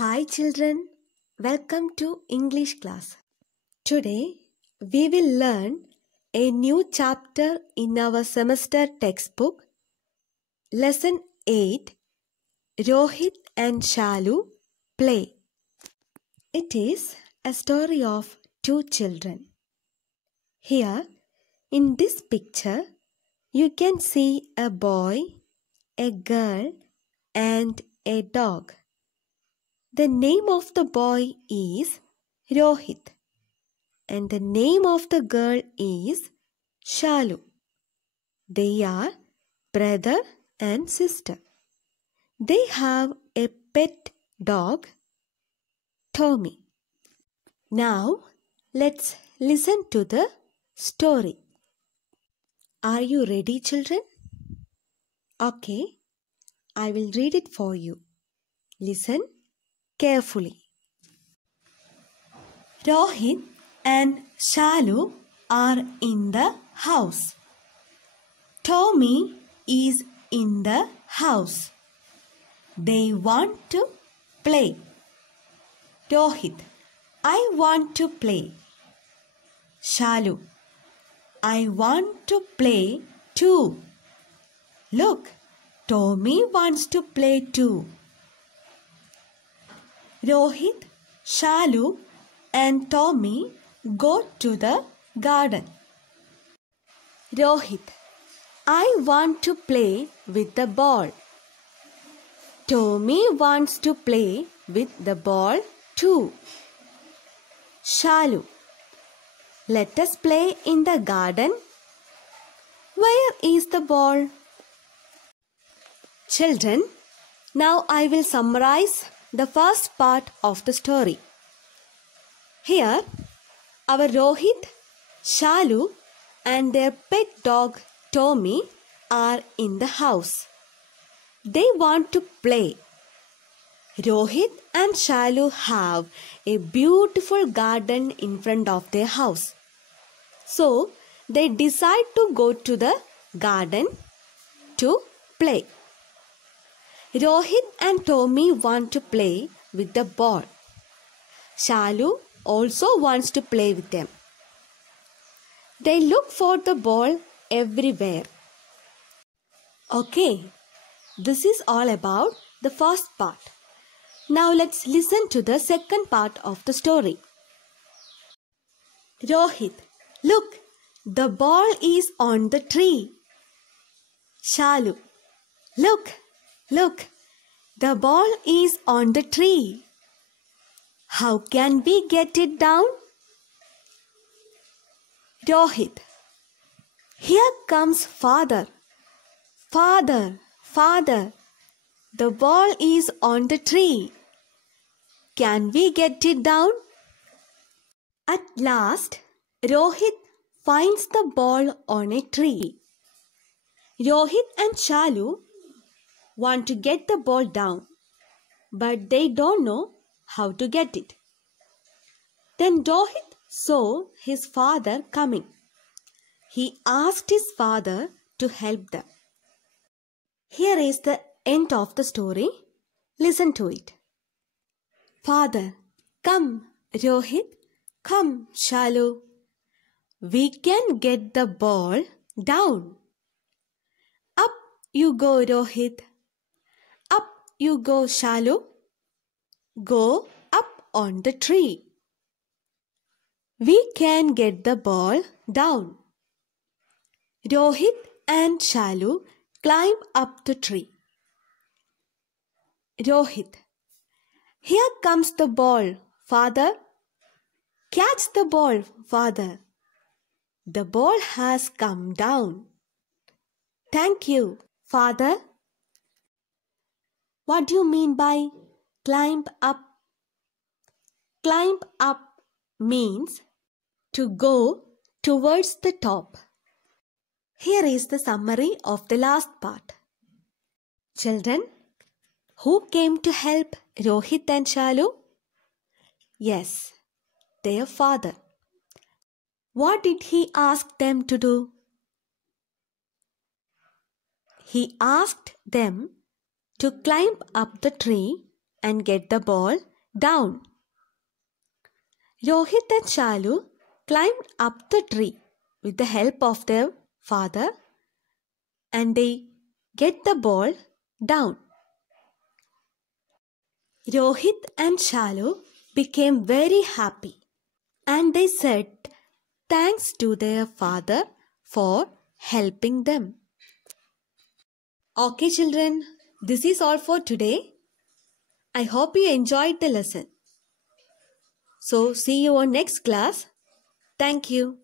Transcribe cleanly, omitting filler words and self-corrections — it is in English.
Hi children, welcome to English class. Today we will learn a new chapter in our semester textbook. Lesson 8, Rohit and Shalu Play. It is a story of two children. Here in this picture you can see a boy, a girl and a dog. The name of the boy is Rohit and the name of the girl is Shalu. They are brother and sister. They have a pet dog, Tommy. Now let's listen to the story. Are you ready, children? Okay, I will read it for you. Listen carefully. Rohit and Shalu are in the house. Tommy is in the house. They want to play. Rohit, I want to play. Shalu, I want to play too. Look, Tommy wants to play too. Rohit, Shalu and Tommy go to the garden. Rohit, I want to play with the ball. Tommy wants to play with the ball too. Shalu, let us play in the garden. Where is the ball? Children, now I will summarize the first part of the story. Here, our Rohit, Shalu and their pet dog Tommy are in the house. They want to play. Rohit and Shalu have a beautiful garden in front of their house. So, they decide to go to the garden to play. Rohit and Tommy want to play with the ball. Shalu also wants to play with them. They look for the ball everywhere. Okay, this is all about the first part. Now let's listen to the second part of the story. Rohit, look, the ball is on the tree. Shalu, look, the ball is on the tree. How can we get it down? Rohit, here comes father. Father, the ball is on the tree. Can we get it down? At last, Rohit finds the ball on a tree. Rohit and Shalu want to get the ball down, but they don't know how to get it. Then Rohit saw his father coming. He asked his father to help them. Here is the end of the story. Listen to it. Father, come, Rohit, come, Shalu. We can get the ball down. Up you go, Rohit. Up you go, Shalu. Go up on the tree. We can get the ball down. Rohit and Shalu climb up the tree. Rohit, here comes the ball, father. Catch the ball, father. The ball has come down. Thank you, father. What do you mean by climb up? Climb up means to go towards the top. Here is the summary of the last part. Children, who came to help Rohit and Shalu? Yes, their father. What did he ask them to do? He asked them to climb up the tree and get the ball down. Rohit and Shalu climbed up the tree with the help of their father and they get the ball down. Rohit and Shalu became very happy and they said thanks to their father for helping them. Okay children, this is all for today. I hope you enjoyed the lesson. So see you on next class. Thank you.